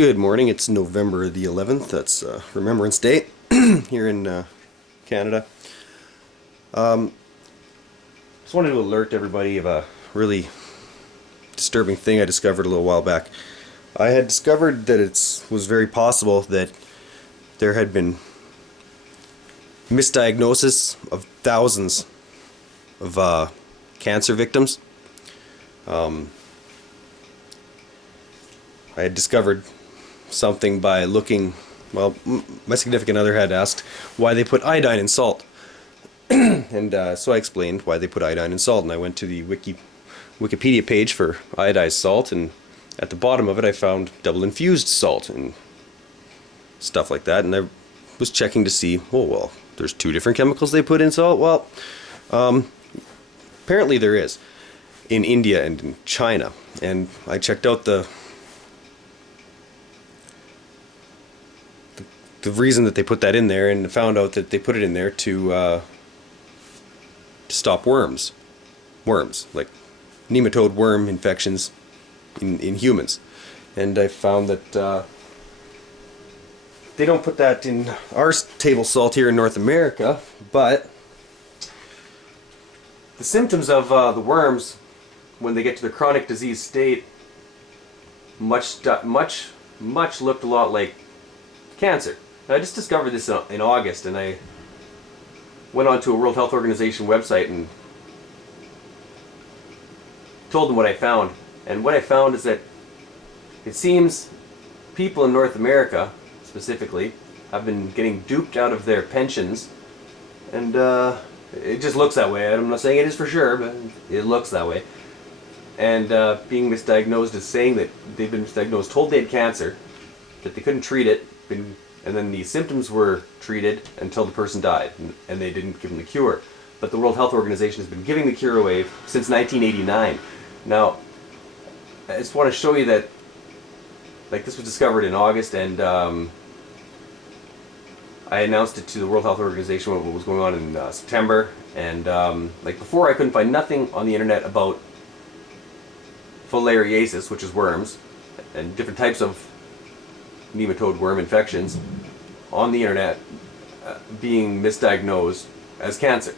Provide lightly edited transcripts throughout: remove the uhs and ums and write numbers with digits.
Good morning. It's November the 11th. That's Remembrance Day here in Canada. Just wanted to alert everybody of a really disturbing thing I discovered a little while back. I had discovered that it was very possible that there had been misdiagnosis of thousands of cancer victims. I had discovered something by looking, well, my significant other had asked why they put iodine in salt. And so I explained why they put iodine in salt, and I went to the Wikipedia page for iodized salt, and at the bottom of it I found double infused salt and stuff like that, and I was checking to see, oh well, there's two different chemicals they put in salt? Well, apparently there is, in India and in China, and I checked out the reason that they put that in there, and found out that they put it in there to stop worms, like nematode worm infections in humans. And I found that they don't put that in our table salt here in North America, but the symptoms of the worms when they get to the chronic disease state much looked a lot like cancer. Now, I just discovered this in August, and I went onto a World Health Organization website and told them what I found. And what I found is that it seems people in North America, specifically, have been getting duped out of their pensions, and it just looks that way. I'm not saying it is for sure, but it looks that way. And being misdiagnosed is saying that they've been misdiagnosed, told they had cancer, that they couldn't treat it, and then the symptoms were treated until the person died, and they didn't give them the cure. But the World Health Organization has been giving the cure away since 1989. Now, I just want to show you that, like, this was discovered in August, and I announced it to the World Health Organization what was going on in September. And like before, I couldn't find nothing on the internet about filariasis, which is worms, and different types of nematode worm infections on the internet being misdiagnosed as cancer,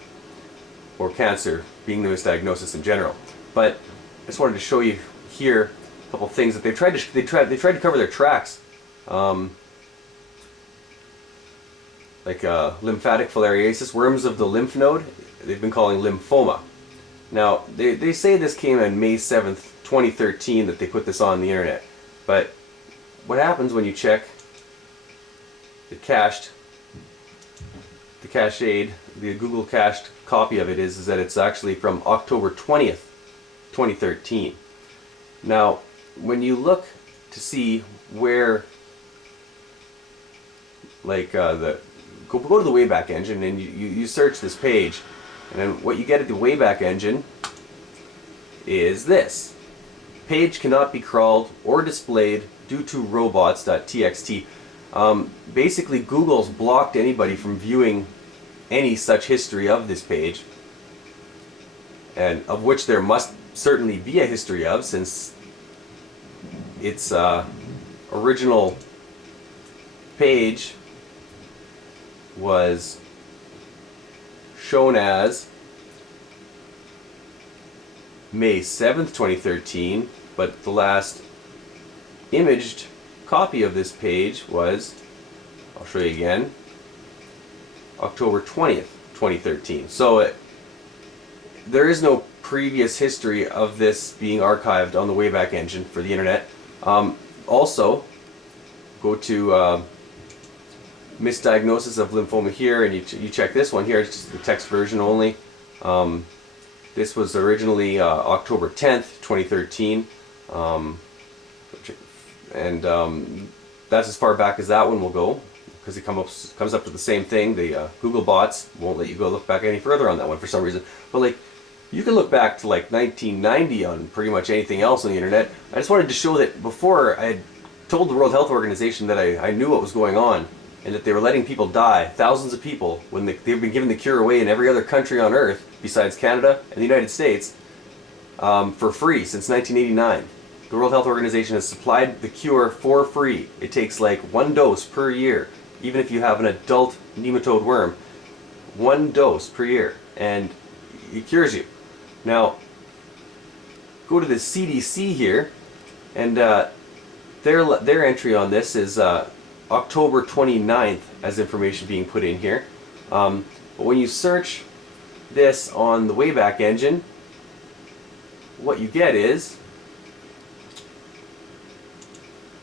or cancer being the misdiagnosis in general. But I just wanted to show you here a couple things that they tried to cover their tracks, like lymphatic filariasis, worms of the lymph node. They've been calling lymphoma. Now they say this came on May 7th, 2013, that they put this on the internet, but what happens when you check the Google cached copy of it is that it's actually from October 20th, 2013. Now, when you look to see where, like, go to the Wayback Engine and you search this page, and then what you get at the Wayback Engine is this: page cannot be crawled or displayed due to robots.txt. Basically, Google's blocked anybody from viewing any such history of this page, and of which there must certainly be a history of, since its original page was shown as May 7th, 2013, but the last imaged copy of this page was, I'll show you again, October 20th, 2013. So there is no previous history of this being archived on the Wayback Engine for the internet. Also, go to misdiagnosis of lymphoma here, and you check this one here. It's just the text version only. This was originally October 10th, 2013. And that's as far back as that one will go, because it comes up to the same thing. The Google bots won't let you go look back any further on that one for some reason. But like, you can look back to like 1990 on pretty much anything else on the internet. I just wanted to show that before I had told the World Health Organization that I knew what was going on, and that they were letting people die, thousands of people, when they've been giving the cure away in every other country on earth besides Canada and the United States, for free since 1989. the World Health Organization has supplied the cure for free. It takes like 1 dose per year, even if you have an adult nematode worm. 1 dose per year, and it cures you. Now, go to the CDC here, and their entry on this is October 29th as information being put in here. But when you search this on the Wayback Engine, what you get is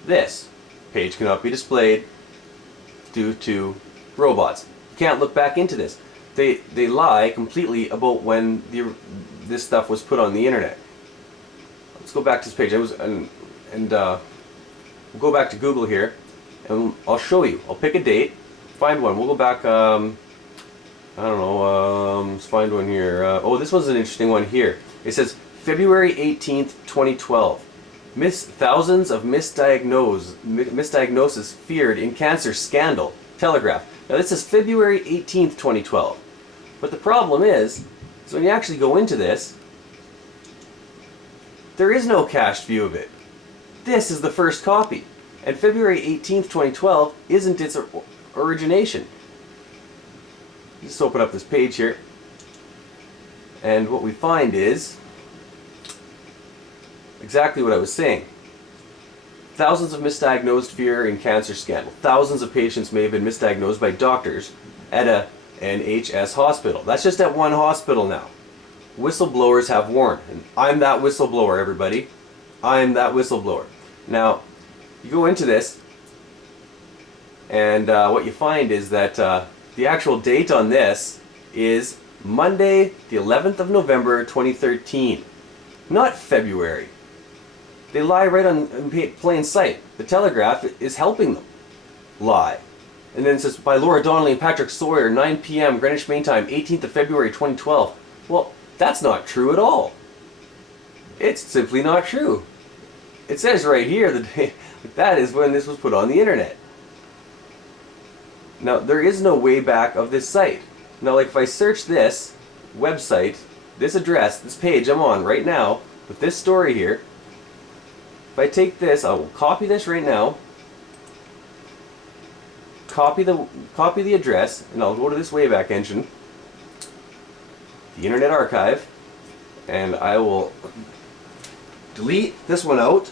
this. Page cannot be displayed due to robots. You can't look back into this. They lie completely about when this stuff was put on the internet. Let's go back to this page. We'll go back to Google here, and I'll show you. I'll pick a date, find one. We'll go back. I don't know. Let's find one here. Oh, this one's an interesting one here. It says February 18th, 2012. Thousands of misdiagnoses feared in cancer scandal. Telegraph. Now this is February 18th, 2012. But the problem is when you actually go into this, there is no cached view of it. This is the first copy. And February 18th, 2012 isn't its origination. Just open up this page here. And what we find is exactly what I was saying. Thousands of misdiagnosed fear in cancer scandal. Thousands of patients may have been misdiagnosed by doctors at a NHS hospital. That's just at one hospital now. Whistleblowers have warned. And I'm that whistleblower, everybody. I'm that whistleblower. Now, you go into this, and what you find is that the actual date on this is Monday, the 11th of November, 2013. Not February. They lie right on plain sight. The Telegraph is helping them lie. And then it says, by Laura Donnelly and Patrick Sawyer, 9 p.m. Greenwich Mean Time, 18th of February, 2012. Well, that's not true at all. It's simply not true. It says right here that that is when this was put on the internet. Now, there is no way back of this site. Now, like if I search this website, this address, this page I'm on right now, with this story here, if I take this, I will copy this right now, copy the address, and I'll go to this Wayback Engine, the Internet Archive, and I will delete this one out,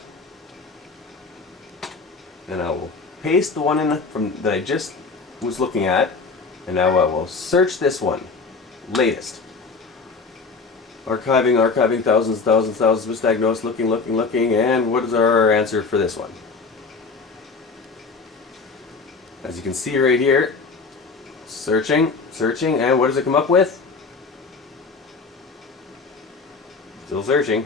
and I will paste the one in that I just was looking at, and now I will search this one, latest. Archiving, thousands, misdiagnosed, looking, and what is our answer for this one? As you can see right here, searching, and what does it come up with? Still searching.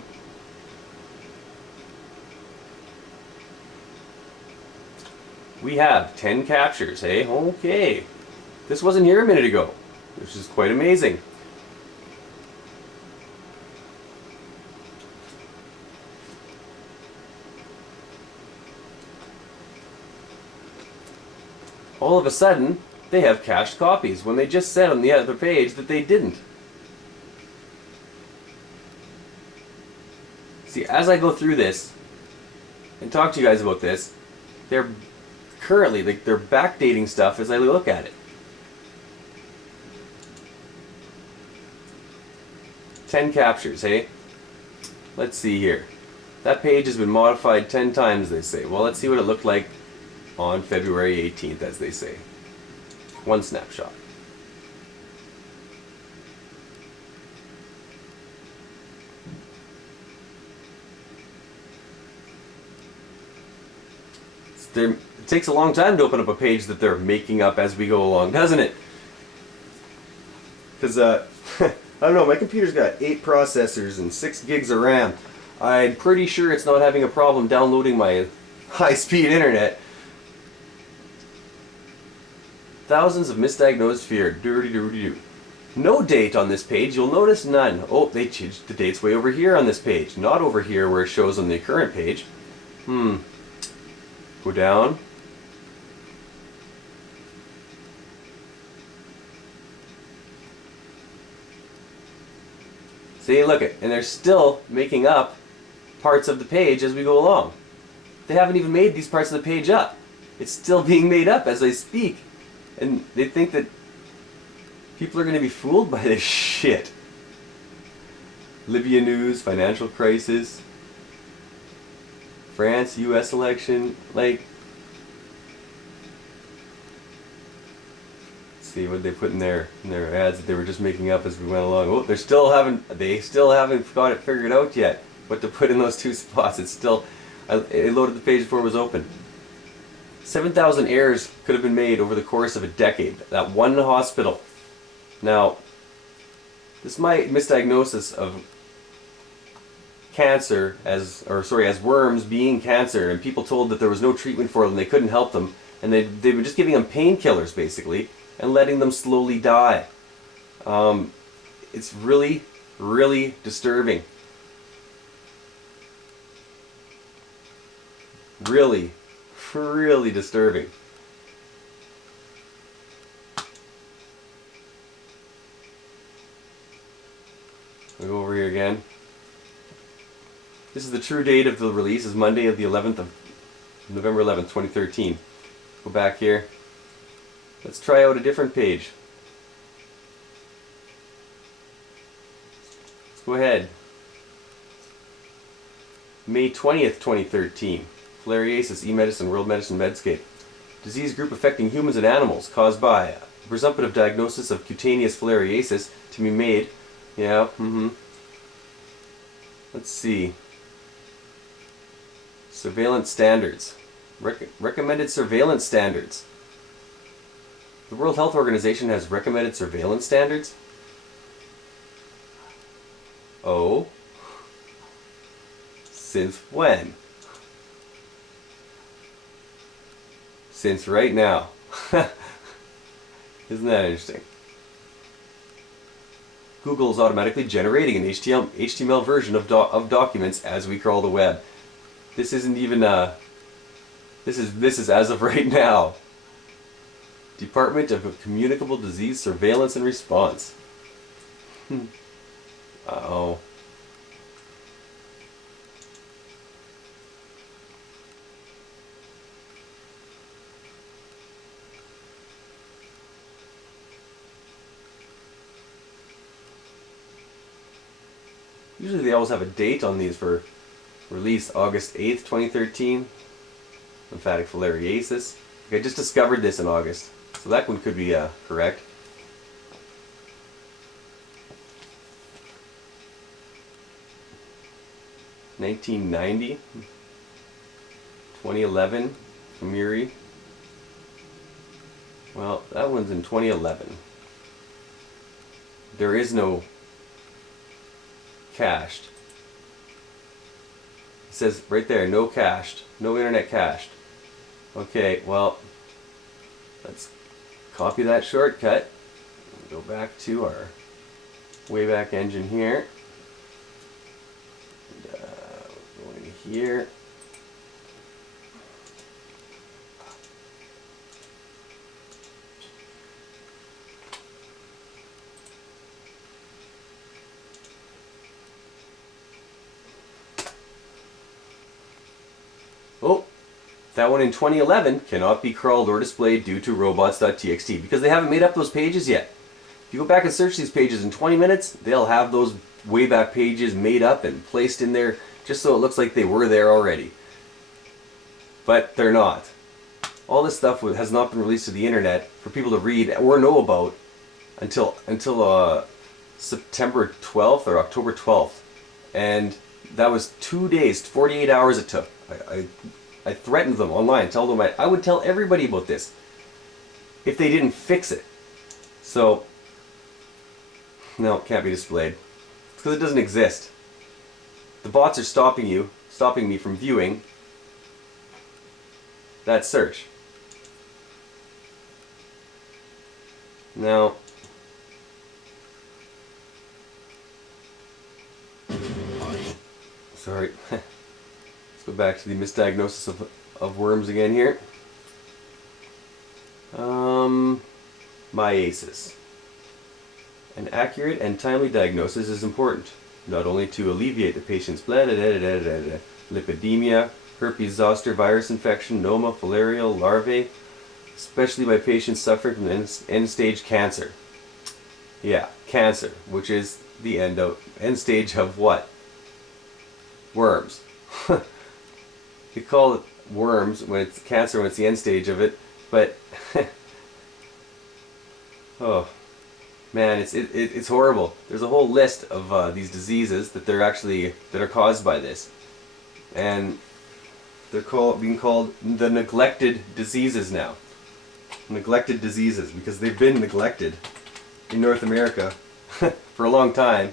We have 10 captures, hey? Okay. This wasn't here a minute ago, which is quite amazing. All of a sudden, they have cached copies when they just said on the other page that they didn't. See, as I go through this and talk to you guys about this, they're currently, they're backdating stuff as I look at it. 10 captures, hey? Let's see here. That page has been modified 10 times, they say. Well, let's see what it looked like on February 18th, as they say. One snapshot. It takes a long time to open up a page that they're making up as we go along, doesn't it? Because, I don't know, my computer's got 8 processors and 6 gigs of RAM. I'm pretty sure it's not having a problem downloading my high-speed internet. Thousands of misdiagnosed fear. No date on this page. You'll notice none. Oh, they changed the dates way over here on this page. Not over here where it shows on the current page. Go down. See, look it. And they're still making up parts of the page as we go along. They haven't even made these parts of the page up. It's still being made up as I speak. And they think that people are going to be fooled by this shit. Libya news, financial crisis, France, US election, like, let's see what they put in their ads that they were just making up as we went along. Oh, they still haven't got it figured out yet what to put in those two spots. It's still, it loaded the page before it was open. 7,000 errors could have been made over the course of a decade. That one hospital. Now, this misdiagnosis of cancer as worms being cancer, and people told that there was no treatment for them, they couldn't help them, and they were just giving them painkillers basically and letting them slowly die. It's really, really disturbing. Really, really disturbing. I'll go over here again. This is the true date of the release, is Monday of the 11th of November 11th, 2013. Go back here. Let's try out a different page. Let's go ahead. May 20th, 2013. Filariasis, e-medicine, world medicine, Medscape. Disease group affecting humans and animals caused by presumptive diagnosis of cutaneous filariasis to be made. Yeah, Let's see. Surveillance standards. Recommended surveillance standards. The World Health Organization has recommended surveillance standards? Oh? Since when? Since right now. Isn't that interesting? Google is automatically generating an HTML version of documents as we crawl the web. This isn't even this is as of right now. Department of Communicable Disease Surveillance and Response. Uh-oh. Usually they always have a date on these for release, August 8th, 2013. Lymphatic filariasis. I just discovered this in August, so that one could be correct. $1990, 2011, Kamiri. Well, that one's in 2011. There is no cached. It says right there, no cached, no internet cached. Okay, well, let's copy that shortcut. Go back to our Wayback Engine here. And, go in here. Oh, that one in 2011 cannot be crawled or displayed due to robots.txt because they haven't made up those pages yet. If you go back and search these pages in 20 minutes, they'll have those Wayback pages made up and placed in there just so it looks like they were there already. But they're not. All this stuff has not been released to the internet for people to read or know about until September 12th or October 12th. And that was 2 days, 48 hours it took. I threatened them online, told them I would tell everybody about this if they didn't fix it. So, no, it can't be displayed. It's because it doesn't exist. The bots are stopping me from viewing that search. Now, sorry. Let's go back to the misdiagnosis of worms again here. Myiasis. An accurate and timely diagnosis is important. not only to alleviate the patient's lipidemia, herpes zoster virus infection, noma, filarial larvae, especially by patients suffering from end-stage cancer. Yeah, cancer, which is the end stage of what? Worms. They call it worms when it's cancer, when it's the end stage of it, but oh man, it's horrible. There's a whole list of these diseases that are caused by this, and they're being called the neglected diseases now. Neglected diseases because they've been neglected in North America for a long time,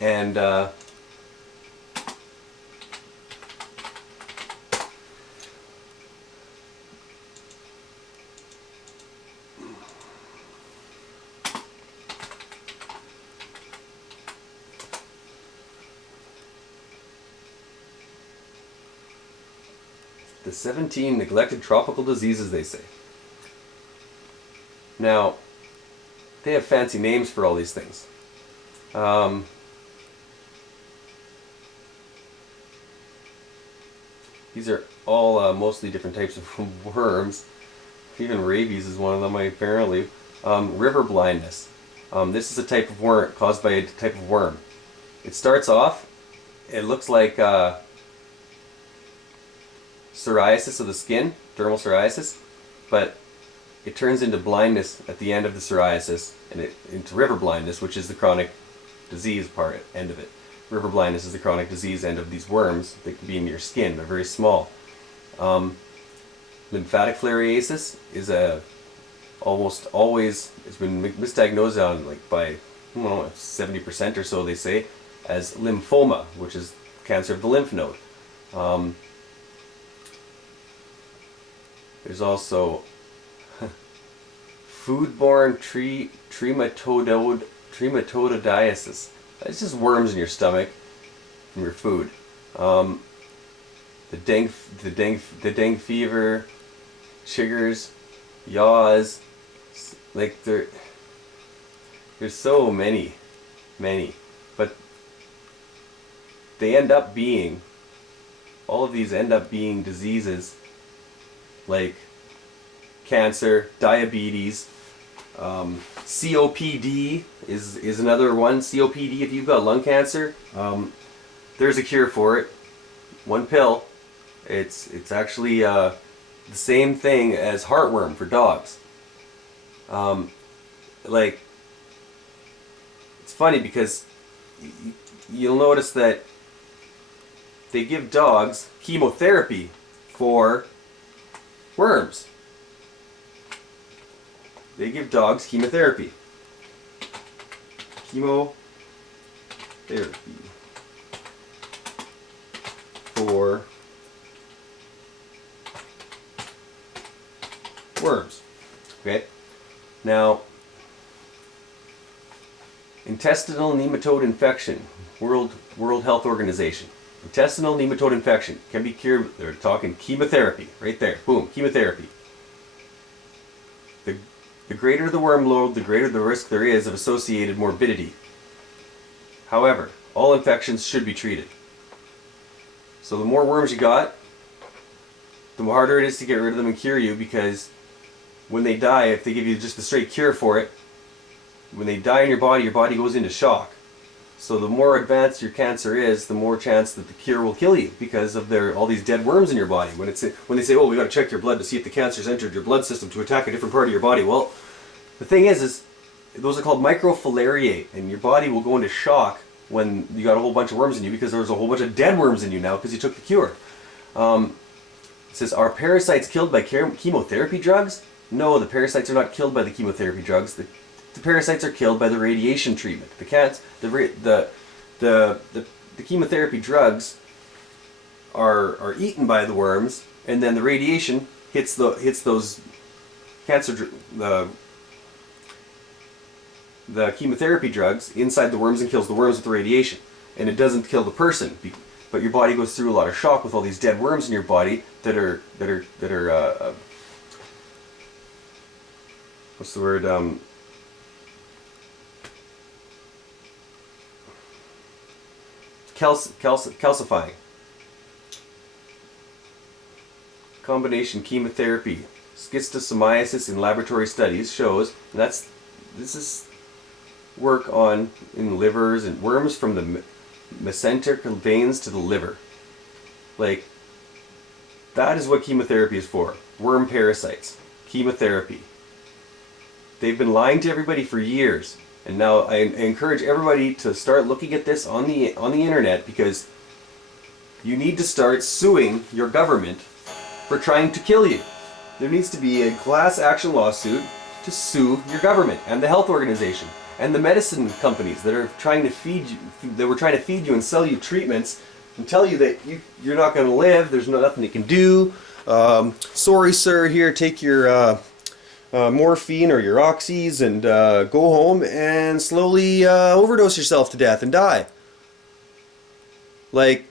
and the 17 neglected tropical diseases, they say. Now, they have fancy names for all these things. These are all mostly different types of worms. Even rabies is one of them, apparently. River blindness. This is a type of worm caused by a type of worm. It starts off, it looks like psoriasis of the skin, dermal psoriasis, but it turns into blindness at the end of the psoriasis, and into river blindness, which is the chronic disease end of it. River blindness is the chronic disease end of these worms that can be in your skin. They're very small. Lymphatic filariasis is almost always, it's been misdiagnosed on by 70% or so, they say, as lymphoma, which is cancer of the lymph node. There's also foodborne trematodiasis. It's just worms in your stomach from your food. The dengue fever, chiggers, yaws, there's so many, but all of these end up being diseases like cancer, diabetes, C.O.P.D is another one. C.O.P.D, if you've got lung cancer, there's a cure for it. One pill. It's actually the same thing as heartworm for dogs. It's funny because you'll notice that they give dogs chemotherapy for worms. They give dogs chemotherapy. Chemotherapy for worms. Okay? Now, intestinal nematode infection, World Health Organization. Intestinal nematode infection can be cured. They're talking chemotherapy right there. Boom, chemotherapy. The greater the worm load, the greater the risk there is of associated morbidity. However, all infections should be treated. So the more worms you got, the harder it is to get rid of them and cure you, because when they die, if they give you just the straight cure for it, when they die in your body goes into shock. So the more advanced your cancer is, the more chance that the cure will kill you because of all these dead worms in your body. When they say, oh, we got to check your blood to see if the cancer's entered your blood system to attack a different part of your body. Well, the thing is those are called microfilariae, and your body will go into shock when you got a whole bunch of worms in you because there's a whole bunch of dead worms in you now because you took the cure. It says, are parasites killed by chemotherapy drugs? No, the parasites are not killed by the chemotherapy drugs. The parasites are killed by the radiation treatment. The chemotherapy drugs are eaten by the worms, and then the radiation hits those cancer the chemotherapy drugs inside the worms and kills the worms with the radiation, and it doesn't kill the person. But your body goes through a lot of shock with all these dead worms in your body that are what's the word? calcifying. Combination chemotherapy. Schistosomiasis in laboratory studies shows, and this is work on in livers and worms from the mesenteric veins to the liver. Like, that is what chemotherapy is for. Worm parasites. Chemotherapy. They've been lying to everybody for years. And now I encourage everybody to start looking at this on the internet, because you need to start suing your government for trying to kill you. There needs to be a class action lawsuit to sue your government and the health organization and the medicine companies that are trying to feed you, and sell you treatments and tell you that you're not going to live. There's nothing you can do. Sorry, sir. Here, take your morphine or your oxys and go home and slowly overdose yourself to death and die. Like,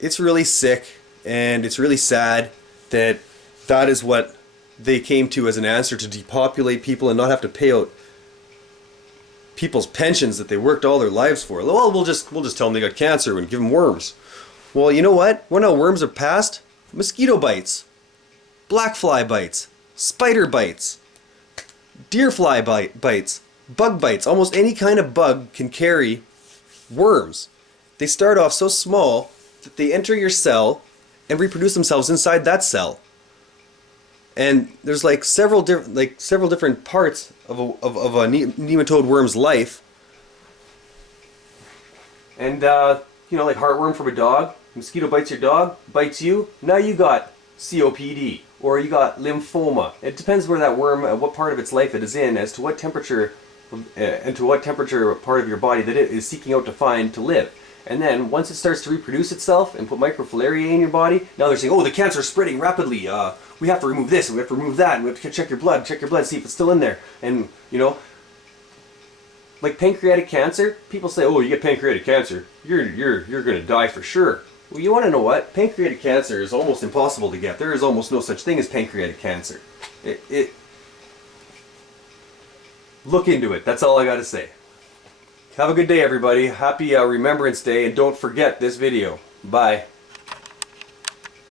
it's really sick, and it's really sad that that is what they came to as an answer to depopulate people and not have to pay out people's pensions that they worked all their lives for. Well, we'll just tell them they got cancer and give them worms. Well, you know what? When our worms are past, mosquito bites, black fly bites, spider bites, deer fly bites, bug bites. Almost any kind of bug can carry worms. They start off so small that they enter your cell and reproduce themselves inside that cell. And there's like several different parts of a nematode worm's life. And you know, like heartworm from a dog, mosquito bites your dog, bites you. Now you got C.O.P.D. or you got lymphoma. It depends where that worm, what part of its life it is in, as to what temperature and to what temperature part of your body that it is seeking out to find to live. And then once it starts to reproduce itself and put microfilariae in your body, now they're saying, oh, the cancer is spreading rapidly. We have to remove this and we have to remove that, and we have to check your blood, see if it's still in there. And you know, like pancreatic cancer, people say, oh, you get pancreatic cancer, you're gonna die for sure. Well, you want to know what? Pancreatic cancer is almost impossible to get. There is almost no such thing as pancreatic cancer. Look into it. That's all I got to say. Have a good day, everybody. Happy Remembrance Day, and don't forget this video. Bye.